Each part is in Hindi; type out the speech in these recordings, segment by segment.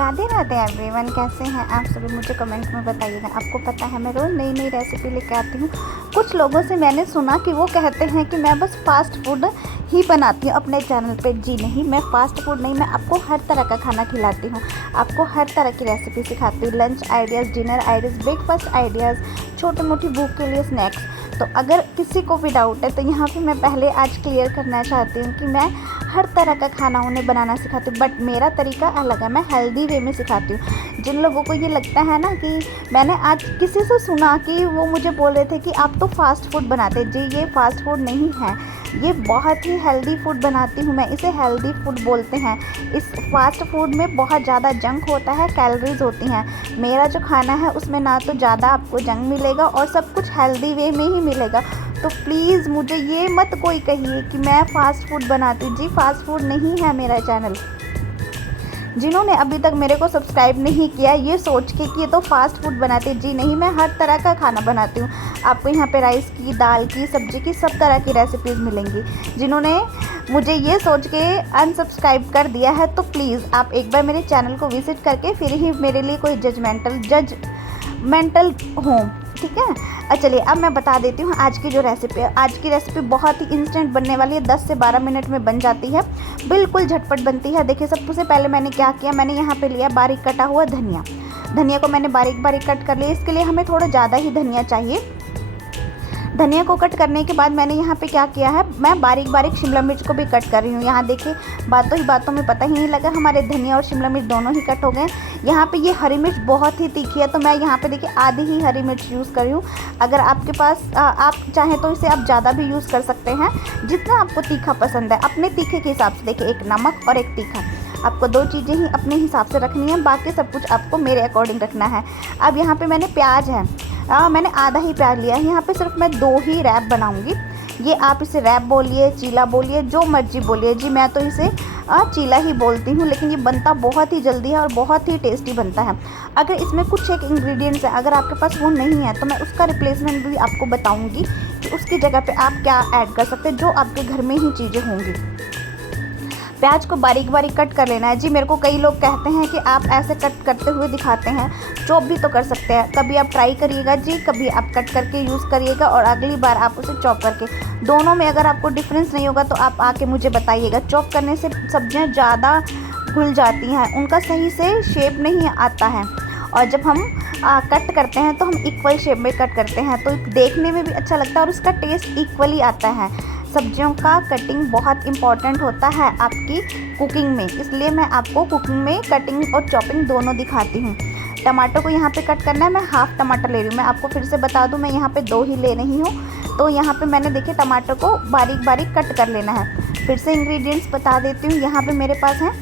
राधे राधे एवरीवन, कैसे हैं आप सभी? मुझे कमेंट में बताइएगा। आपको पता है मैं रोज़ नई नई रेसिपी लेके आती हूँ। कुछ लोगों से मैंने सुना कि वो कहते हैं कि मैं बस फास्ट फूड ही बनाती हूँ अपने चैनल पे। जी नहीं, मैं फास्ट फूड नहीं, मैं आपको हर तरह का खाना खिलाती हूँ, आपको हर तरह की रेसिपी सिखाती हूँ। Lunch ideas, dinner ideas, breakfast ideas, छोटी मोटी भूख के लिए स्नैक्स। तो अगर किसी को भी डाउट है तो यहाँ पे मैं पहले आज क्लियर करना चाहती हूँ कि मैं हर तरह का खाना उन्हें बनाना सिखाती हूँ, बट मेरा तरीका अलग है। मैं हेल्दी वे में सिखाती हूँ। जिन लोगों को ये लगता है ना कि मैंने आज किसी से सुना कि वो मुझे बोल रहे थे कि आप तो फास्ट फूड बनाते, जी ये फास्ट फूड नहीं है, ये बहुत ही हेल्दी फूड बनाती हूँ मैं, इसे हेल्दी फूड बोलते हैं। इस फास्ट फूड में बहुत ज़्यादा जंक होता है, कैलोरीज होती हैं। मेरा जो खाना है उसमें ना तो ज़्यादा आपको जंक मिलेगा और सब कुछ हेल्दी वे में ही मिलेगा। तो प्लीज़ मुझे ये मत कोई कहिए कि मैं फ़ास्ट फूड बनाती हूँ। जी फास्ट फूड नहीं है मेरा चैनल। जिन्होंने अभी तक मेरे को सब्सक्राइब नहीं किया ये सोच के कि ये तो फास्ट फूड बनाते, जी नहीं, मैं हर तरह का खाना बनाती हूँ। आपको यहाँ पे राइस की, दाल की, सब्जी की, सब तरह की रेसिपीज़ मिलेंगी। जिन्होंने मुझे ये सोच के अनसब्सक्राइब कर दिया है तो प्लीज़ आप एक बार मेरे चैनल को विज़िट करके फिर ही मेरे लिए कोई जजमेंटल हो, ठीक है। चलिए अब मैं बता देती हूँ आज की जो रेसिपी है। आज की रेसिपी बहुत ही इंस्टेंट बनने वाली है, 10 से 12 मिनट में बन जाती है, बिल्कुल झटपट बनती है। देखिए सबसे पहले मैंने क्या किया, मैंने यहाँ पे लिया बारीक कटा हुआ धनिया को मैंने बारीक बारीक कट कर लिया। इसके लिए हमें थोड़ा ज़्यादा ही धनिया चाहिए। धनिया को कट करने के बाद मैंने यहाँ पे क्या किया है, मैं बारीक बारीक शिमला मिर्च को भी कट कर रही हूँ। यहाँ देखिए बातों ही बातों में पता ही नहीं लगा हमारे धनिया और शिमला मिर्च दोनों ही कट हो गए। यहाँ पे ये हरी मिर्च बहुत ही तीखी है तो मैं यहाँ पे देखिए आधी ही हरी मिर्च यूज़ कर रही हूँ। अगर आपके पास आप चाहें तो इसे आप ज़्यादा भी यूज़ कर सकते हैं, जितना आपको तीखा पसंद है अपने तीखे के हिसाब से। देखिए एक नमक और एक तीखा, आपको दो चीज़ें ही अपने हिसाब से रखनी है, बाकी सब कुछ आपको मेरे अकॉर्डिंग रखना है। अब यहाँ पे मैंने प्याज है, मैंने आधा ही प्याज लिया है। यहाँ पे सिर्फ मैं 2 ही रैप बनाऊँगी। ये आप इसे रैप बोलिए, चीला बोलिए, जो मर्जी बोलिए। जी मैं तो इसे चीला ही बोलती हूँ, लेकिन ये बनता बहुत ही जल्दी है और बहुत ही टेस्टी बनता है। अगर इसमें कुछ एक इंग्रेडिएंट्स है, अगर आपके पास वो नहीं है तो मैं उसका रिप्लेसमेंट भी आपको बताऊँगी कि उसकी जगह पर आप क्या ऐड कर सकते हैं, जो आपके घर में ही चीज़ें होंगी। प्याज को बारीक बारीक कट कर लेना है। जी मेरे को कई लोग कहते हैं कि आप ऐसे कट करते हुए दिखाते हैं, चॉप भी तो कर सकते हैं। कभी आप ट्राई करिएगा जी, कभी आप कट करके यूज़ करिएगा और अगली बार आप उसे चॉप करके। दोनों में अगर आपको डिफरेंस नहीं होगा तो आप आके मुझे बताइएगा। चॉप करने से सब्जियां ज़्यादा घुल जाती हैं, उनका सही से शेप नहीं आता है, और जब हम कट करते हैं तो हम इक्वल शेप में कट करते हैं तो देखने में भी अच्छा लगता है और उसका टेस्ट इक्वली आता है। सब्जियों का कटिंग बहुत इम्पॉर्टेंट होता है आपकी कुकिंग में, इसलिए मैं आपको कुकिंग में कटिंग और चॉपिंग दोनों दिखाती हूँ। टमाटर को यहाँ पे कट करना है, मैं हाफ़ टमाटर ले रही हूँ। मैं आपको फिर से बता दूँ, मैं यहाँ पे 2 ही ले रही हूँ। तो यहाँ पे मैंने देखिए टमाटर को बारीक बारीक कट कर लेना है। फिर से इंग्रेडिएंट्स बता देती हूँ। यहाँ पर मेरे पास है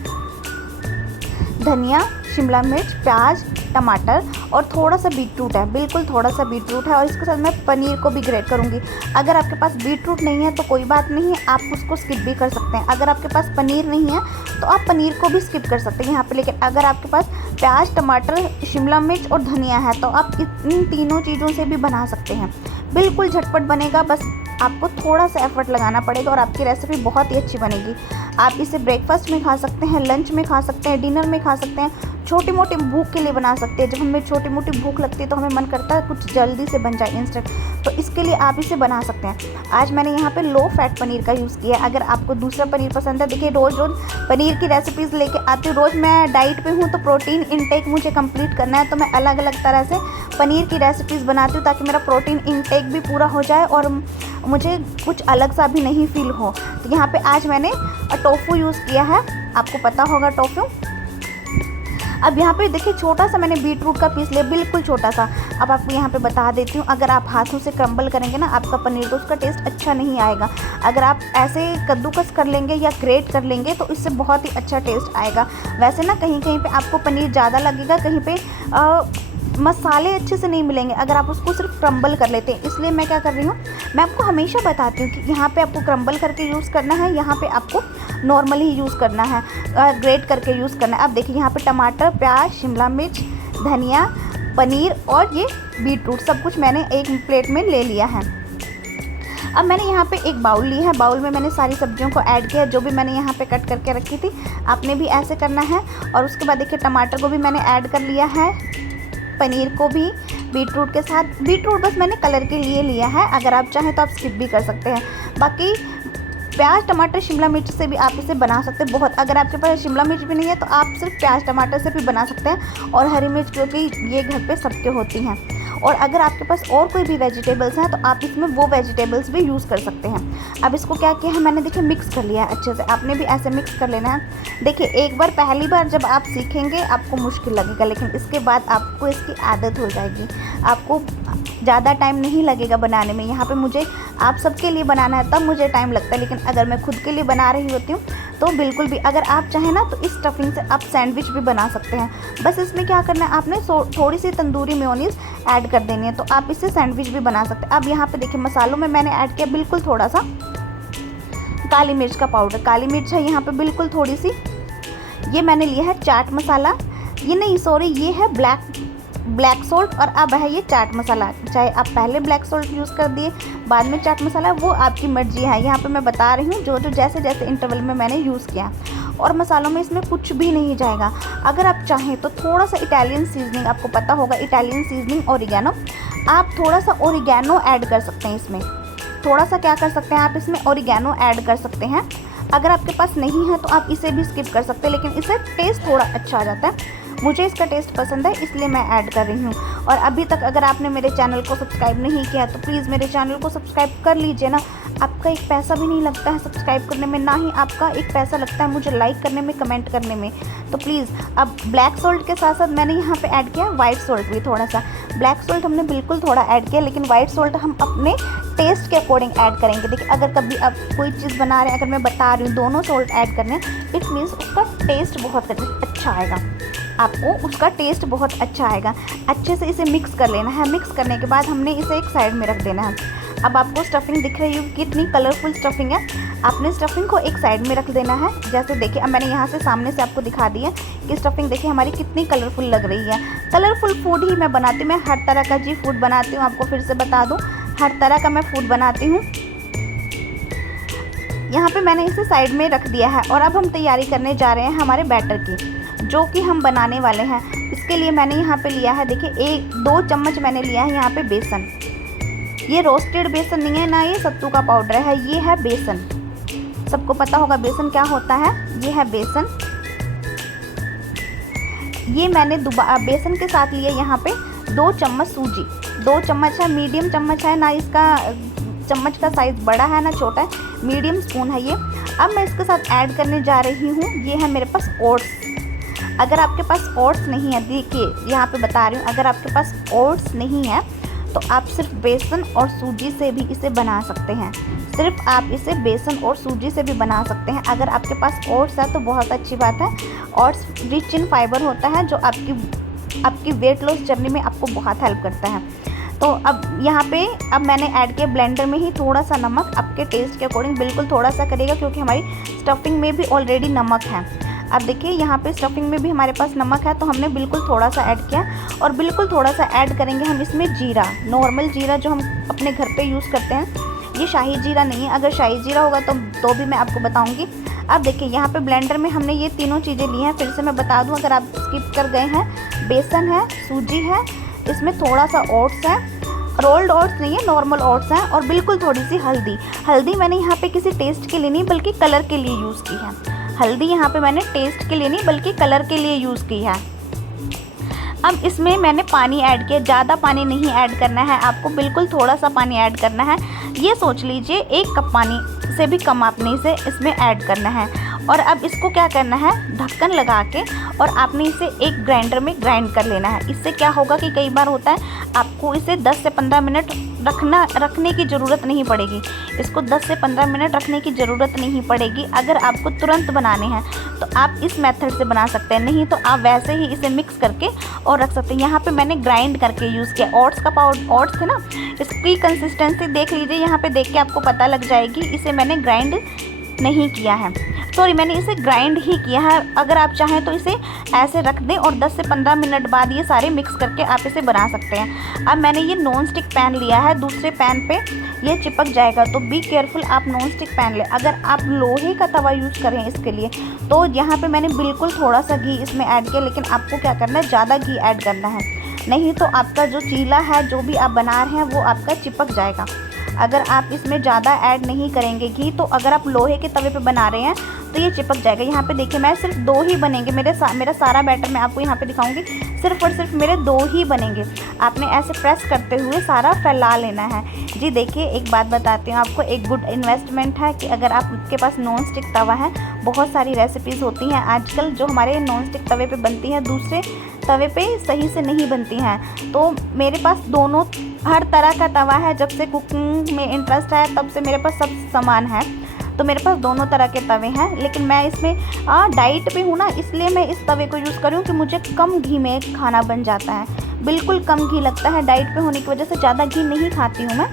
धनिया, शिमला मिर्च, प्याज, टमाटर और थोड़ा सा बीटरूट है, बिल्कुल थोड़ा सा बीटरूट है, और इसके साथ मैं पनीर को भी ग्रेट करूँगी। अगर आपके पास बीटरूट नहीं है तो कोई बात नहीं है, आप उसको स्किप भी कर सकते हैं। अगर आपके पास पनीर नहीं है तो आप पनीर को भी स्किप कर सकते हैं यहाँ पे। लेकिन अगर आपके पास प्याज, टमाटर, शिमला मिर्च और धनिया है तो आप इन तीनों चीज़ों से भी बना सकते हैं। बिल्कुल झटपट बनेगा, बस आपको थोड़ा सा एफर्ट लगाना पड़ेगा और आपकी रेसिपी बहुत ही अच्छी बनेगी। आप इसे ब्रेकफास्ट में खा सकते हैं, लंच में खा सकते हैं, डिनर में खा सकते हैं, छोटी मोटी भूख के लिए बना सकते हैं। जब हमें छोटी मोटी भूख लगती है तो हमें मन करता है कुछ जल्दी से बन जाए इंस्टेंट, तो इसके लिए आप इसे बना सकते हैं। आज मैंने यहाँ पे लो फैट पनीर का यूज़ किया है। अगर आपको दूसरा पनीर पसंद है, देखिए रोज़ पनीर की रेसिपीज़ लेके आती हूँ। रोज़ मैं डाइट पे हूँ तो प्रोटीन इनटेक मुझे कंप्लीट करना है, तो मैं अलग अलग तरह से पनीर की रेसिपीज़ बनाती हूँ ताकि मेरा प्रोटीन इनटेक भी पूरा हो जाए और मुझे कुछ अलग सा भी नहीं फील हो। तो यहाँ पे आज मैंने टोफू यूज़ किया है, आपको पता होगा टोफू। अब यहाँ पे देखिए छोटा सा मैंने बीटरूट का पीस लिया, बिल्कुल छोटा सा। अब आपको यहाँ पे बता देती हूँ, अगर आप हाथों से क्रम्बल करेंगे ना आपका पनीर, तो उसका टेस्ट अच्छा नहीं आएगा। अगर आप ऐसे कद्दूकस कर लेंगे या ग्रेट कर लेंगे तो इससे बहुत ही अच्छा टेस्ट आएगा। वैसे ना कहीं कहीं पे आपको पनीर ज़्यादा लगेगा, कहीं पे मसाले अच्छे से नहीं मिलेंगे अगर आप उसको सिर्फ क्रम्बल कर लेते हैं। इसलिए मैं क्या कर रही हूँ, मैं आपको हमेशा बताती हूँ कि यहाँ पे आपको क्रम्बल करके यूज़ करना है, यहाँ पे आपको नॉर्मली यूज़ करना है, ग्रेट करके यूज़ करना है। अब देखिए यहाँ पे टमाटर, प्याज, शिमला मिर्च, धनिया, पनीर और ये बीटरूट सब कुछ मैंने एक प्लेट में ले लिया है। अब मैंने यहाँ पे एक बाउल ली है, बाउल में मैंने सारी सब्जियों को ऐड किया जो भी मैंने यहाँ पे कट करके रखी थी। आपने भी ऐसे करना है। और उसके बाद देखिए टमाटर को भी मैंने ऐड कर लिया है, पनीर को भी बीटरूट के साथ। बीटरूट बस मैंने कलर के लिए लिया है, अगर आप चाहें तो आप स्किप भी कर सकते हैं। बाकी प्याज टमाटर शिमला मिर्च से भी आप इसे बना सकते हैं बहुत। अगर आपके पास शिमला मिर्च भी नहीं है तो आप सिर्फ प्याज टमाटर से भी बना सकते हैं, और हरी मिर्च क्योंकि ये घर पे सबके होती हैं। और अगर आपके पास और कोई भी वेजिटेबल्स हैं तो आप इसमें वो वेजिटेबल्स भी यूज़ कर सकते हैं। अब इसको क्या किया है मैंने, देखिए मिक्स कर लिया है अच्छे से। आपने भी ऐसे मिक्स कर लेना है। देखिए एक बार पहली बार जब आप सीखेंगे आपको मुश्किल लगेगा, लेकिन इसके बाद आपको इसकी आदत हो जाएगी। आपको ज़्यादा टाइम नहीं लगेगा बनाने में। यहाँ पे मुझे आप सबके लिए बनाना है तब मुझे टाइम लगता है, लेकिन अगर मैं खुद के लिए बना रही होती हूँ तो बिल्कुल भी। अगर आप चाहें ना तो इस स्टफिंग से आप सैंडविच भी बना सकते हैं। बस इसमें क्या करना है, आपने थोड़ी सी तंदूरी मेयोनीज़ ऐड कर देनी है, तो आप इससे सैंडविच भी बना सकते हैं। अब यहाँ पे देखिए मसालों में मैंने ऐड किया बिल्कुल थोड़ा सा काली मिर्च का पाउडर। काली मिर्च है यहाँ पे बिल्कुल थोड़ी सी। ये मैंने लिया है चाट मसाला, ये नहीं सॉरी ये है ब्लैक सोल्ट, और अब है ये चाट मसाला। चाहे आप पहले ब्लैक सोल्ट यूज़ कर दिए बाद में चाट मसाला, वो आपकी मर्जी है। यहाँ पे मैं बता रही हूँ जो जैसे जैसे इंटरवल में मैंने यूज़ किया। और मसालों में इसमें कुछ भी नहीं जाएगा। अगर आप चाहें तो थोड़ा सा इटालियन सीजनिंग, आपको पता होगा इटालियन सीजनिंग ओरिगैनो, आप थोड़ा सा ओरिगैनो ऐड कर सकते हैं इसमें। थोड़ा सा क्या कर सकते हैं आप इसमें ओरिगैनो ऐड कर सकते हैं। अगर आपके पास नहीं है तो आप इसे भी स्किप कर सकते हैं, लेकिन इससे टेस्ट थोड़ा अच्छा आ जाता है। मुझे इसका टेस्ट पसंद है इसलिए मैं ऐड कर रही हूँ। और अभी तक अगर आपने मेरे चैनल को सब्सक्राइब नहीं किया तो प्लीज़ मेरे चैनल को सब्सक्राइब कर लीजिए ना। आपका एक पैसा भी नहीं लगता है सब्सक्राइब करने में, ना ही आपका एक पैसा लगता है मुझे लाइक करने में, कमेंट करने में। तो प्लीज़ अब ब्लैक सोल्ट के साथ साथ मैंने यहाँ पे ऐड किया वाइट सोल्ट भी थोड़ा सा। ब्लैक सोल्ट हमने बिल्कुल थोड़ा ऐड किया, लेकिन वाइट सोल्ट हम अपने टेस्ट के अकॉर्डिंग ऐड करेंगे। देखिए अगर कभी आप कोई चीज़ बना रहे हैं, अगर मैं बता रही हूँ दोनों सोल्ट ऐड करने हैं, इट मीन्स उसका टेस्ट बहुत अच्छा आएगा, आपको उसका टेस्ट बहुत अच्छा आएगा। अच्छे से इसे मिक्स कर लेना है। मिक्स करने के बाद हमने इसे एक साइड में रख देना है। अब आपको स्टफिंग दिख रही होगी कितनी कलरफुल स्टफिंग है। आपने स्टफिंग को एक साइड में रख देना है। जैसे देखिए अब मैंने यहाँ से सामने से आपको दिखा दी है कि स्टफिंग देखिए हमारी कितनी कलरफुल लग रही है। कलरफुल फूड ही मैं बनाती हूँ, मैं हर तरह का जी फूड बनाती हूँ। आपको फिर से बता दूँ, हर तरह का मैं फूड बनाती हूँ। यहाँ पे मैंने इसे साइड में रख दिया है। और अब हम तैयारी करने जा रहे हैं हमारे बैटर की, जो कि हम बनाने वाले हैं। इसके लिए मैंने यहाँ पे लिया है, देखिए 1-2 चम्मच मैंने लिया है यहाँ पे बेसन। ये रोस्टेड बेसन नहीं है ना, ये सत्तू का पाउडर है, ये है बेसन। सबको पता होगा बेसन क्या होता है, ये है बेसन। ये मैंने बेसन के साथ लिया यहाँ पे 2 चम्मच सूजी। 2 चम्मच है, मीडियम चम्मच है ना, इसका चम्मच का साइज़ बड़ा है ना छोटा है, मीडियम स्पून है ये। अब मैं इसके साथ ऐड करने जा रही हूँ, ये है मेरे पास ओट्स। अगर आपके पास ओट्स नहीं है, देखिए यहाँ पे बता रही हूँ, अगर आपके पास ओट्स नहीं है तो आप सिर्फ बेसन और सूजी से भी इसे बना सकते हैं। सिर्फ आप इसे बेसन और सूजी से भी बना सकते हैं। अगर आपके पास ओट्स है तो बहुत अच्छी बात है। ओट्स रिच इन फाइबर होता है जो आपकी वेट लॉस जर्नी में आपको बहुत हेल्प करता है। तो अब यहाँ पे मैंने ऐड किया ब्लेंडर में ही थोड़ा सा नमक, आपके टेस्ट के अकॉर्डिंग बिल्कुल थोड़ा सा करिएगा, क्योंकि हमारी स्टफिंग में भी ऑलरेडी नमक है। अब देखिए यहाँ पे स्टफिंग में भी हमारे पास नमक है, तो हमने बिल्कुल थोड़ा सा ऐड किया। और बिल्कुल थोड़ा सा ऐड करेंगे हम इसमें जीरा, नॉर्मल जीरा जो हम अपने घर पे यूज़ करते हैं। ये शाही जीरा नहीं है, अगर शाही जीरा होगा तो भी मैं आपको बताऊँगी। अब देखिए यहाँ पे ब्लेंडर में हमने ये तीनों चीज़ें ली हैं। फिर से मैं बता दूँ अगर आप स्किप कर गए हैं, बेसन है, सूजी है, इसमें थोड़ा सा ओट्स है, रोल्ड ओट्स नहीं है, नॉर्मल ओट्स हैं, और बिल्कुल थोड़ी सी हल्दी मैंने यहाँ पे किसी टेस्ट के लिए नहीं बल्कि कलर के लिए यूज़ की है। हल्दी यहाँ पे मैंने टेस्ट के लिए नहीं बल्कि कलर के लिए यूज़ की है। अब इसमें मैंने पानी ऐड किया, ज़्यादा पानी नहीं ऐड करना है आपको, बिल्कुल थोड़ा सा पानी ऐड करना है। ये सोच लीजिए 1 कप पानी से भी कम आपने इसे इसमें ऐड करना है। और अब इसको क्या करना है, ढक्कन लगा के और आपने इसे एक ग्राइंडर में ग्राइंड कर लेना है। इससे क्या होगा कि कई बार होता है आपको इसे 10 से 15 मिनट रखने की ज़रूरत नहीं पड़ेगी। इसको 10 से 15 मिनट रखने की ज़रूरत नहीं पड़ेगी। अगर आपको तुरंत बनाने हैं तो आप इस मेथड से बना सकते हैं, नहीं तो आप वैसे ही इसे मिक्स करके और रख सकते हैं। यहाँ पे मैंने ग्राइंड करके यूज़ किया। ओट्स का पाउडर, ओट्स थे ना, इसकी कंसिस्टेंसी देख लीजिए, यहाँ पे देख के आपको पता लग जाएगी। इसे मैंने ग्राइंड नहीं किया है। सॉरी मैंने इसे ग्राइंड ही किया है। अगर आप चाहें तो इसे ऐसे रख दें और 10 से 15 मिनट बाद ये सारे मिक्स करके आप इसे बना सकते हैं। अब मैंने ये नॉन स्टिक पैन लिया है, दूसरे पैन पे ये चिपक जाएगा, तो बी केयरफुल, आप नॉन स्टिक पैन लें। अगर आप लोहे का तवा यूज़ करें इसके लिए तो यहाँ पे मैंने बिल्कुल थोड़ा सा घी इसमें ऐड किया, लेकिन आपको क्या करना है, ज़्यादा घी ऐड करना है, नहीं तो आपका जो चीला है जो भी आप बना रहे हैं वो आपका चिपक जाएगा। अगर आप इसमें ज़्यादा ऐड नहीं करेंगे घी, तो अगर आप लोहे के तवे पे बना रहे हैं तो ये चिपक जाएगा। यहाँ पे देखिए मैं सिर्फ 2 ही बनेंगे, मेरा सारा बैटर मैं आपको यहाँ पे दिखाऊंगी, सिर्फ और सिर्फ मेरे 2 ही बनेंगे। आपने ऐसे प्रेस करते हुए सारा फैला लेना है। जी देखिए, एक बात बताती हूँ आपको, एक गुड इन्वेस्टमेंट है कि अगर आपके पास नॉन स्टिक तवा है, बहुत सारी रेसिपीज़ होती हैं आजकल जो हमारे नॉन स्टिक तवे पर बनती हैं, दूसरे तवे पे सही से नहीं बनती हैं। तो मेरे पास दोनों, हर तरह का तवा है, जब से कुकिंग में इंटरेस्ट है तब से मेरे पास सब सामान है, तो मेरे पास दोनों तरह के तवे हैं। लेकिन मैं इसमें डाइट पे हूँ ना, इसलिए मैं इस तवे को यूज़ करूँ कि मुझे कम घी में खाना बन जाता है, बिल्कुल कम घी लगता है। डाइट पे होने की वजह से ज़्यादा घी नहीं खाती हूँ मैं,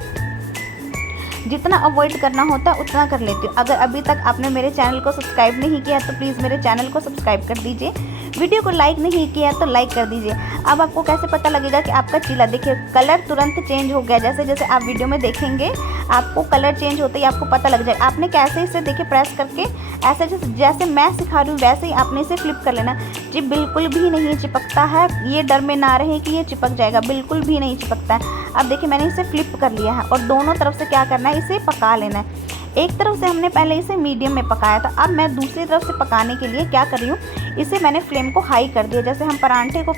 जितना अवॉइड करना होता है उतना कर लेती हूँ। अगर अभी तक आपने मेरे चैनल को सब्सक्राइब नहीं किया तो प्लीज़ मेरे चैनल को सब्सक्राइब कर दीजिए, वीडियो को लाइक नहीं किया तो लाइक कर दीजिए। अब आपको कैसे पता लगेगा कि आपका चीला, देखिए कलर तुरंत चेंज हो गया, जैसे जैसे आप वीडियो में देखेंगे आपको कलर चेंज होते ही आपको पता लग जाएगा। आपने कैसे इसे देखिए प्रेस करके ऐसे जैसे मैं सिखा रही हूँ वैसे ही आपने इसे फ्लिप कर लेना। जी बिल्कुल भी नहीं चिपकता है, ये डर में ना रहे कि ये चिपक जाएगा, बिल्कुल भी नहीं चिपकता है। अब देखिए मैंने इसे फ्लिप कर लिया है और दोनों तरफ से क्या करना है, इसे पका लेना है। एक तरफ से हमने पहले इसे मीडियम में पकाया था, अब मैं दूसरी तरफ से पकाने के लिए क्या कर रही हूँ, इसे मैंने फ्लेम को हाई कर दिया। जैसे हम परांठे को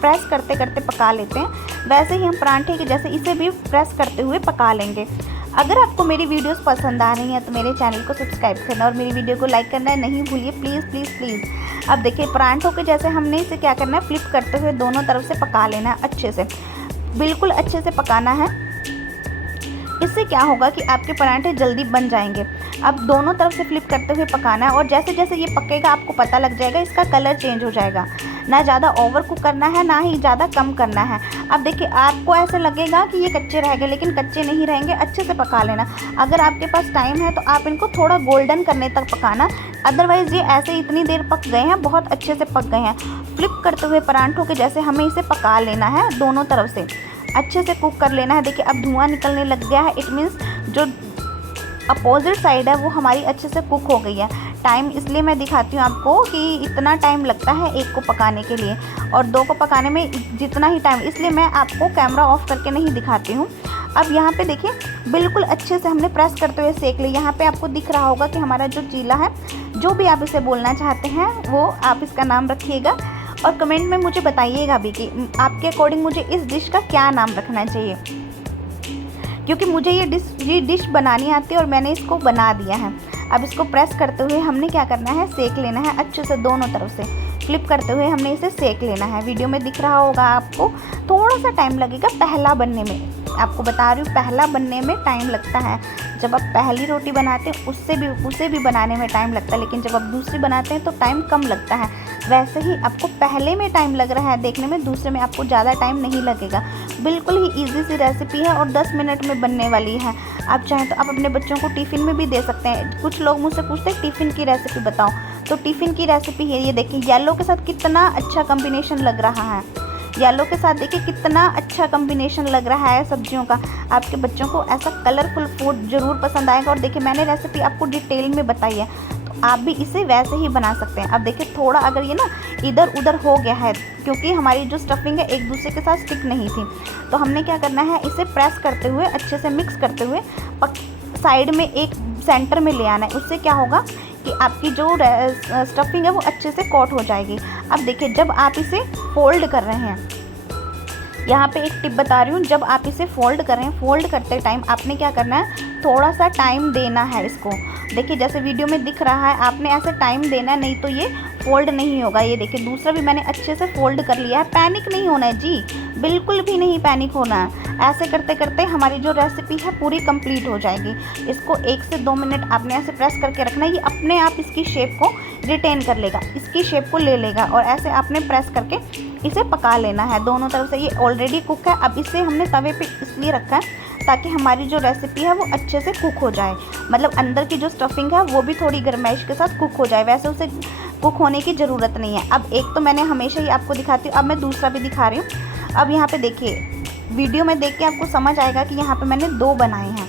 प्रेस करते करते पका लेते हैं, वैसे ही हम परांठे के जैसे इसे भी प्रेस करते हुए पका लेंगे। अगर आपको मेरी वीडियोस पसंद आ रही हैं तो मेरे चैनल को सब्सक्राइब करना और मेरी वीडियो को लाइक करना नहीं भूलिए, प्लीज़ प्लीज़ प्लीज़। अब देखिए परांठों के जैसे हमने इसे क्या करना है, फ्लिप करते हुए दोनों तरफ से पका लेना है, अच्छे से, बिल्कुल अच्छे से पकाना है। इससे क्या होगा कि आपके पराठे जल्दी बन जाएंगे। अब दोनों तरफ से फ्लिप करते हुए पकाना है और जैसे जैसे ये पकेगा आपको पता लग जाएगा, इसका कलर चेंज हो जाएगा। ना ज़्यादा ओवर कुक करना है, ना ही ज़्यादा कम करना है। अब देखिए आपको ऐसे लगेगा कि ये कच्चे रह गए, लेकिन कच्चे नहीं रहेंगे, अच्छे से पका लेना। अगर आपके पास टाइम है तो आप इनको थोड़ा गोल्डन करने तक पकाना, अदरवाइज़ ये ऐसे इतनी देर पक गए हैं, बहुत अच्छे से पक गए हैं। फ्लिप करते हुए परांठों के जैसे हमें इसे पका लेना है, दोनों तरफ से अच्छे से कुक कर लेना है। देखिए अब धुआं निकलने लग गया है, इट मीन्स जो अपोजिट साइड है वो हमारी अच्छे से कुक हो गई है। टाइम इसलिए मैं दिखाती हूँ आपको कि इतना टाइम लगता है एक को पकाने के लिए और 2 को पकाने में जितना ही टाइम, इसलिए मैं आपको कैमरा ऑफ करके नहीं दिखाती हूँ। अब यहाँ पे देखिए बिल्कुल अच्छे से हमने प्रेस करते हुए सेक लिया। यहाँ पे आपको दिख रहा होगा कि हमारा जो चीला है, जो भी आप इसे बोलना चाहते हैं वो आप इसका नाम रखिएगा और कमेंट में मुझे बताइएगा भी कि आपके अकॉर्डिंग मुझे इस डिश का क्या नाम रखना चाहिए, क्योंकि मुझे ये डिश बनानी आती है और मैंने इसको बना दिया है। अब इसको प्रेस करते हुए हमने क्या करना है, सेक लेना है अच्छे से, दोनों तरफ से फ्लिप करते हुए हमने इसे सेक लेना है। वीडियो में दिख रहा होगा आपको, थोड़ा सा टाइम लगेगा पहला बनने में, आपको बता रही हूँ पहला बनने में टाइम लगता है। जब आप पहली रोटी बनाते हैं उसे भी बनाने में टाइम लगता है, लेकिन जब आप दूसरी बनाते हैं तो टाइम कम लगता है। वैसे ही आपको पहले में टाइम लग रहा है देखने में, दूसरे में आपको ज़्यादा टाइम नहीं लगेगा। बिल्कुल ही इजी सी रेसिपी है और 10 मिनट में बनने वाली है। आप चाहें तो आप अपने बच्चों को टिफ़िन में भी दे सकते हैं। कुछ लोग मुझसे पूछते हैं टिफ़िन की रेसिपी बताओ, तो टिफ़िन की रेसिपी है ये। देखिए येलो के साथ कितना अच्छा कॉम्बिनेशन लग रहा है, येलो के साथ देखिए कितना अच्छा कॉम्बिनेशन लग रहा है सब्जियों का। आपके बच्चों को ऐसा कलरफुल फूड ज़रूर पसंद आएगा। और देखिए मैंने रेसिपी आपको डिटेल में बताई है, तो आप भी इसे वैसे ही बना सकते हैं। अब देखिए थोड़ा अगर ये ना इधर उधर हो गया है, क्योंकि हमारी जो स्टफिंग है एक दूसरे के साथ स्टिक नहीं थी, तो हमने क्या करना है, इसे प्रेस करते हुए अच्छे से मिक्स करते हुए साइड में एक सेंटर में ले आना है। उससे क्या होगा कि आपकी जो स्टफिंग है वो अच्छे से कोट हो जाएगी। अब देखिए जब आप इसे फोल्ड कर रहे हैं, यहाँ पे एक टिप बता रही हूँ, जब आप इसे फोल्ड कर रहे हैं, फोल्ड करते टाइम आपने क्या करना है, थोड़ा सा टाइम देना है इसको। देखिए जैसे वीडियो में दिख रहा है, आपने ऐसे टाइम देना है, नहीं तो ये फोल्ड नहीं होगा। ये देखिए दूसरा भी मैंने अच्छे से फोल्ड कर लिया है। पैनिक नहीं होना है जी, बिल्कुल भी नहीं पैनिक होना है। ऐसे करते करते हमारी जो रेसिपी है पूरी कंप्लीट हो जाएगी। इसको 1 से 2 मिनट आपने ऐसे प्रेस करके रखना है, ये अपने आप इसकी शेप को रिटेन कर लेगा, इसकी शेप को ले लेगा। और ऐसे आपने प्रेस करके इसे पका लेना है दोनों तरफ से। ये ऑलरेडी कुक है। अब इसे हमने तवे पे इसलिए रखा है ताकि हमारी जो रेसिपी है वो अच्छे से कुक हो जाए, मतलब अंदर की जो स्टफिंग है वो भी थोड़ी गर्माइश के साथ कुक हो जाए। वैसे उसे कुक होने की ज़रूरत नहीं है। अब एक तो मैंने हमेशा ही आपको दिखाती हूँ, अब मैं दूसरा भी दिखा रही हूँ। अब यहाँ पे देखिए, वीडियो में देख के आपको समझ आएगा कि यहाँ पे मैंने 2 बनाए हैं,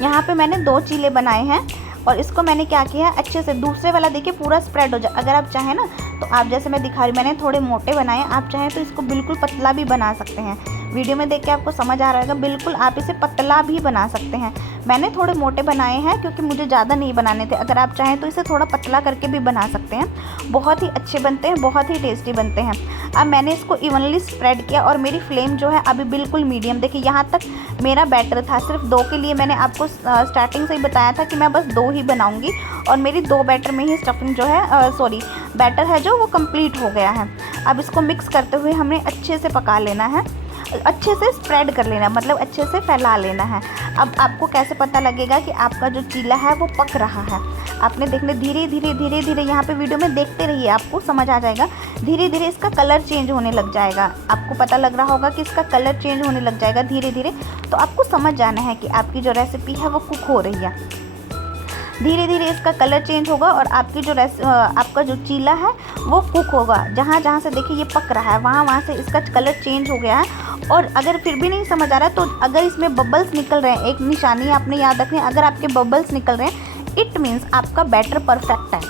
यहाँ पे मैंने 2 चीले बनाए हैं। और इसको मैंने क्या किया है, अच्छे से दूसरे वाला देखिए पूरा स्प्रेड हो जाए। अगर आप चाहें ना तो आप, जैसे मैं दिखा रही हूँ, मैंने थोड़े मोटे बनाए, आप चाहें तो इसको बिल्कुल पतला भी बना सकते हैं। वीडियो में देख के आपको समझ आ रहा होगा, बिल्कुल आप इसे पतला भी बना सकते हैं। मैंने थोड़े मोटे बनाए हैं क्योंकि मुझे ज़्यादा नहीं बनाने थे। अगर आप चाहें तो इसे थोड़ा पतला करके भी बना सकते हैं, बहुत ही अच्छे बनते हैं, बहुत ही टेस्टी बनते हैं। अब मैंने इसको इवनली स्प्रेड किया और मेरी फ्लेम जो है अभी बिल्कुल मीडियम। देखिए यहाँ तक मेरा बैटर था, सिर्फ 2 के लिए मैंने आपको स्टार्टिंग से ही बताया था कि मैं बस 2 ही बनाऊँगी, और मेरी 2 बैटर में ही स्टफिंग जो है बैटर है जो वो कंप्लीट हो गया है। अब इसको मिक्स करते हुए हमें अच्छे से पका लेना है, अच्छे से स्प्रेड कर लेना है, मतलब अच्छे से फैला लेना है। अब आपको कैसे पता लगेगा कि आपका जो चीला है वो पक रहा है? आपने देखने धीरे धीरे यहाँ पे वीडियो में देखते रहिए, आपको समझ आ जाएगा। धीरे धीरे इसका कलर चेंज होने लग जाएगा, आपको पता लग रहा होगा कि इसका कलर चेंज होने लग जाएगा धीरे धीरे। तो आपको समझ जाना है कि आपकी जो रेसिपी है वो कुक हो रही है। धीरे धीरे इसका कलर चेंज होगा और आपकी जो आपका जो चीला है वो कुक होगा। जहाँ जहाँ से देखिए ये पक रहा है, वहाँ से इसका कलर चेंज हो गया है। और अगर फिर भी नहीं समझ आ रहा है तो अगर इसमें बबल्स निकल रहे हैं, एक निशानी आपने याद रखनी है, अगर आपके बबल्स निकल रहे हैं इट मीन्स आपका बैटर परफेक्ट है,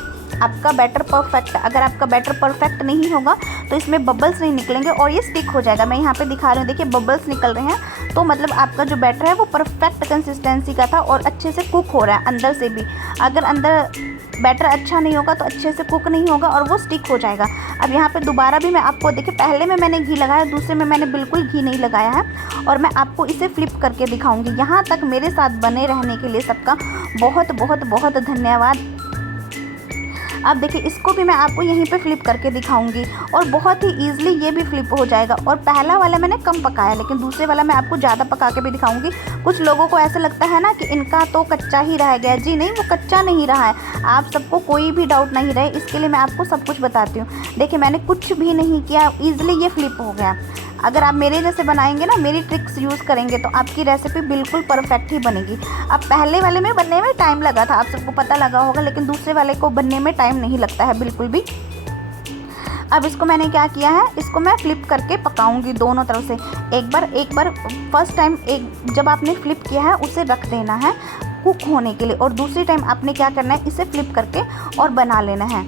आपका बैटर परफेक्ट। अगर आपका बैटर परफेक्ट नहीं होगा तो इसमें बबल्स नहीं निकलेंगे और ये स्टिक हो जाएगा। मैं यहाँ पे दिखा रही हूँ, देखिए बबल्स निकल रहे हैं, तो मतलब आपका जो बैटर है वो परफेक्ट कंसिस्टेंसी का था और अच्छे से कुक हो रहा है अंदर से भी। अगर अंदर बैटर अच्छा नहीं होगा तो अच्छे से कुक नहीं होगा और वो स्टिक हो जाएगा। अब यहाँ पे दोबारा भी मैं आपको, देखिए पहले में मैंने घी लगाया, दूसरे में मैंने बिल्कुल घी नहीं लगाया है, और मैं आपको इसे फ्लिप करके दिखाऊंगी। यहाँ तक मेरे साथ बने रहने के लिए सबका बहुत बहुत बहुत धन्यवाद। अब देखिए इसको भी मैं आपको यहीं पे फ्लिप करके दिखाऊंगी और बहुत ही ईजिली ये भी फ्लिप हो जाएगा। और पहला वाला मैंने कम पकाया, लेकिन दूसरे वाला मैं आपको ज़्यादा पका के भी दिखाऊंगी। कुछ लोगों को ऐसा लगता है ना कि इनका तो कच्चा ही रह गया। जी नहीं, वो कच्चा नहीं रहा है, आप सबको कोई भी डाउट नहीं रहे, इसके लिए मैं आपको सब कुछ बताती हूँ। देखिए मैंने कुछ भी नहीं किया, ईजिली ये फ्लिप हो गया। अगर आप मेरे जैसे बनाएंगे ना, मेरी ट्रिक्स यूज़ करेंगे तो आपकी रेसिपी बिल्कुल परफेक्ट ही बनेगी। अब पहले वाले में बनने में टाइम लगा था, आप सबको पता लगा होगा, लेकिन दूसरे वाले को बनने में टाइम नहीं लगता है बिल्कुल भी। अब इसको मैंने क्या किया है, इसको मैं फ्लिप करके पकाऊंगी दोनों तरफ से। एक बार फर्स्ट टाइम जब आपने फ्लिप किया है उसे रख देना है कुक होने के लिए, और दूसरी टाइम आपने क्या करना है, इसे फ्लिप करके और बना लेना है।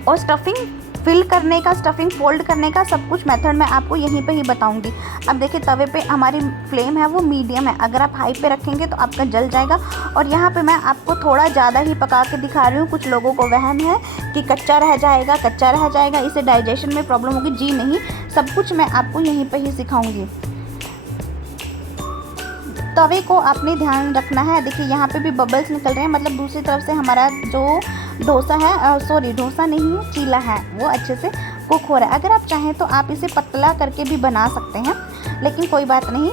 और स्टफिंग फिल करने का, स्टफिंग फोल्ड करने का सब कुछ मेथड मैं आपको यहीं पे ही बताऊंगी। अब देखिए तवे पे हमारी फ्लेम है वो मीडियम है, अगर आप हाई पे रखेंगे तो आपका जल जाएगा। और यहाँ पे मैं आपको थोड़ा ज़्यादा ही पका के दिखा रही हूँ। कुछ लोगों को वहम है कि कच्चा रह जाएगा, इसे डाइजेशन में प्रॉब्लम होगी। जी नहीं, सब कुछ मैं आपको यहीं पर ही सिखाऊँगी। तवे को आपने ध्यान रखना है। देखिए यहाँ पे भी बबल्स निकल रहे हैं, मतलब दूसरी तरफ से हमारा जो डोसा है, डोसा नहीं है, चीला है, वो अच्छे से कुक हो रहा है। अगर आप चाहें तो आप इसे पतला करके भी बना सकते हैं, लेकिन कोई बात नहीं,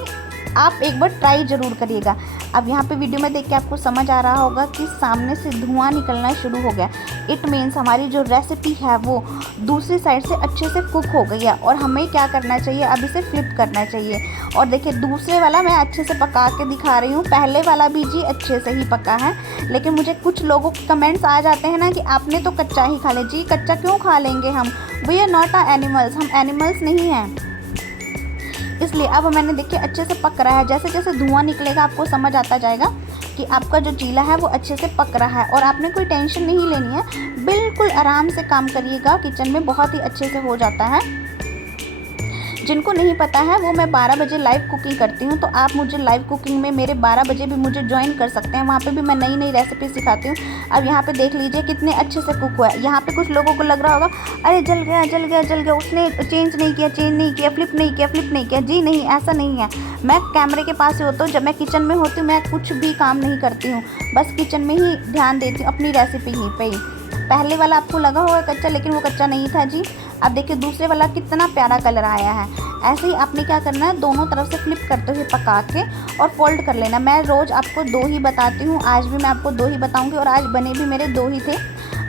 आप एक बार ट्राई ज़रूर करिएगा। अब यहाँ पे वीडियो में देख के आपको समझ आ रहा होगा कि सामने से धुआं निकलना शुरू हो गया। इट मीन्स हमारी जो रेसिपी है वो दूसरी साइड से अच्छे से कुक हो गई है। और हमें क्या करना चाहिए, अब इसे फ्लिप करना चाहिए। और देखिए दूसरे वाला मैं अच्छे से पका के दिखा रही हूँ, पहले वाला भी जी अच्छे से ही पका है। लेकिन मुझे कुछ लोगों के कमेंट्स आ जाते हैं ना कि आपने तो कच्चा ही खा लिया। जी कच्चा क्यों खा लेंगे हम, we are not a animals, हम एनिमल्स नहीं हैं। इसलिए अब मैंने देखिए अच्छे से पक रहा है, जैसे जैसे धुआं निकलेगा आपको समझ आता जाएगा कि आपका जो चीला है वो अच्छे से पक रहा है। और आपने कोई टेंशन नहीं लेनी है, बिल्कुल आराम से काम करिएगा, किचन में बहुत ही अच्छे से हो जाता है। जिनको नहीं पता है वो मैं 12 बजे लाइव कुकिंग करती हूँ, तो आप मुझे लाइव कुकिंग में मेरे 12 बजे भी मुझे ज्वाइन कर सकते हैं। वहाँ पे भी मैं नई नई रेसिपी सिखाती हूँ। अब यहाँ पे देख लीजिए कितने अच्छे से कुक हुआ है। यहाँ पे कुछ लोगों को लग रहा होगा अरे जल गया, उसने चेंज नहीं किया, फ्लिप नहीं किया। जी नहीं, ऐसा नहीं है। मैं कैमरे के पास ही होती हूँ, जब मैं किचन में होती हूँ मैं कुछ भी काम नहीं करती हूँ, बस किचन में ही ध्यान देती हूँ अपनी रेसिपी ही पे ही। पहले वाला आपको लगा होगा कच्चा, लेकिन वो कच्चा नहीं था जी। अब देखिए दूसरे वाला कितना प्यारा कलर आया है। ऐसे ही आपने क्या करना है, दोनों तरफ से फ्लिप करते हुए पका के और फोल्ड कर लेना। मैं रोज़ आपको 2 ही बताती हूँ, आज भी मैं आपको 2 ही बताऊँगी, और आज बने भी मेरे 2 ही थे।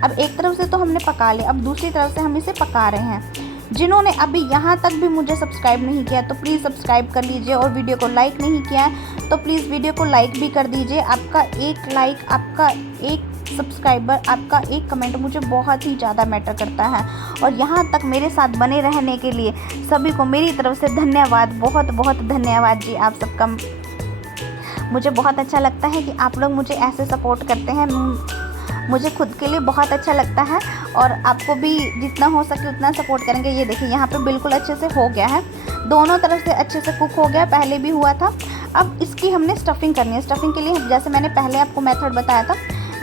अब एक तरफ से तो हमने पका लिया, अब दूसरी तरफ से हम इसे पका रहे हैं। जिन्होंने अभी यहाँ तक भी मुझे सब्सक्राइब नहीं किया तो प्लीज़ सब्सक्राइब कर लीजिए, और वीडियो को लाइक नहीं किया है तो प्लीज़ वीडियो को लाइक भी कर दीजिए। आपका एक लाइक, आपका एक सब्सक्राइबर, आपका एक कमेंट मुझे बहुत ही ज़्यादा मैटर करता है। और यहाँ तक मेरे साथ बने रहने के लिए सभी को मेरी तरफ से धन्यवाद, बहुत बहुत धन्यवाद जी आप सबका। मुझे बहुत अच्छा लगता है कि आप लोग मुझे ऐसे सपोर्ट करते हैं, मुझे खुद के लिए बहुत अच्छा लगता है, और आपको भी जितना हो सके उतना सपोर्ट करेंगे। ये देखिए यहाँ पे बिल्कुल अच्छे से हो गया है, दोनों तरफ से अच्छे से कुक हो गया, पहले भी हुआ था। अब इसकी हमने स्टफिंग करनी है। स्टफिंग के लिए जैसे मैंने पहले आपको मेथड बताया था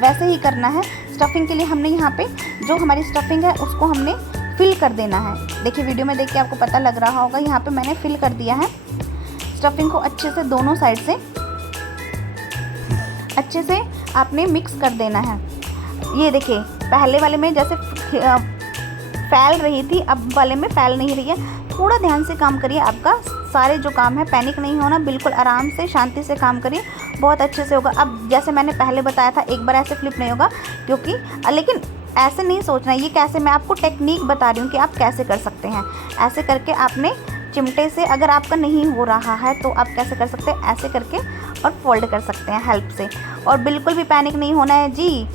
वैसे ही करना है। स्टफिंग के लिए हमने यहाँ पे जो हमारी स्टफिंग है उसको हमने फिल कर देना है। देखिए वीडियो में देख के आपको पता लग रहा होगा, यहाँ पे मैंने फिल कर दिया है। स्टफिंग को अच्छे से दोनों साइड से अच्छे से आपने मिक्स कर देना है। ये देखिए पहले वाले में जैसे फैल रही थी, अब वाले में फैल नहीं रही है। थोड़ा ध्यान से काम करिए, आपका सारे जो काम है पैनिक नहीं होना, बिल्कुल आराम से शांति से काम करिए, बहुत अच्छे से होगा। अब जैसे मैंने पहले बताया था एक बार ऐसे फ्लिप नहीं होगा, क्योंकि लेकिन ऐसे नहीं सोचना ये कैसे, मैं आपको टेक्निक बता रही हूँ कि आप कैसे कर सकते हैं। ऐसे करके आपने चिमटे से, अगर आपका नहीं हो रहा है तो आप कैसे कर सकते हैं, ऐसे करके और फोल्ड कर सकते हैं हेल्प से। और बिल्कुल भी पैनिक नहीं होना है जी,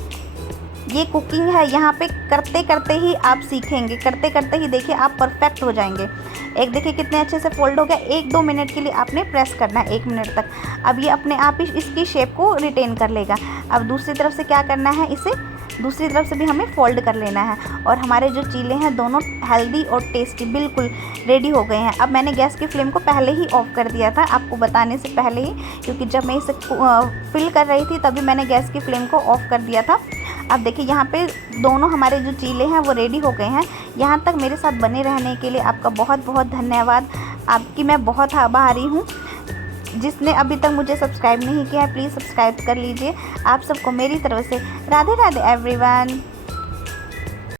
ये कुकिंग है, यहाँ पे करते करते ही आप सीखेंगे, करते करते ही देखिए आप परफेक्ट हो जाएंगे। एक देखिए कितने अच्छे से फोल्ड हो गया। 1-2 मिनट के लिए आपने प्रेस करना है, 1 मिनट तक। अब ये अपने आप ही इसकी शेप को रिटेन कर लेगा। अब दूसरी तरफ से क्या करना है, इसे दूसरी तरफ से भी हमें फोल्ड कर लेना है। और हमारे जो चीले हैं दोनों हेल्दी और टेस्टी बिल्कुल रेडी हो गए हैं। अब मैंने गैस की फ्लेम को पहले ही ऑफ़ कर दिया था, आपको बताने से पहले ही, क्योंकि जब मैं इसे फिल कर रही थी तभी मैंने गैस की फ्लेम को ऑफ़ कर दिया था। अब देखिए यहाँ पे दोनों हमारे जो चीले हैं वो रेडी हो गए हैं। यहाँ तक मेरे साथ बने रहने के लिए आपका बहुत बहुत धन्यवाद। आपकी मैं बहुत आभारी हूँ। जिसने अभी तक मुझे सब्सक्राइब नहीं किया है प्लीज़ सब्सक्राइब कर लीजिए। आप सबको मेरी तरफ से राधे राधे एवरीवन।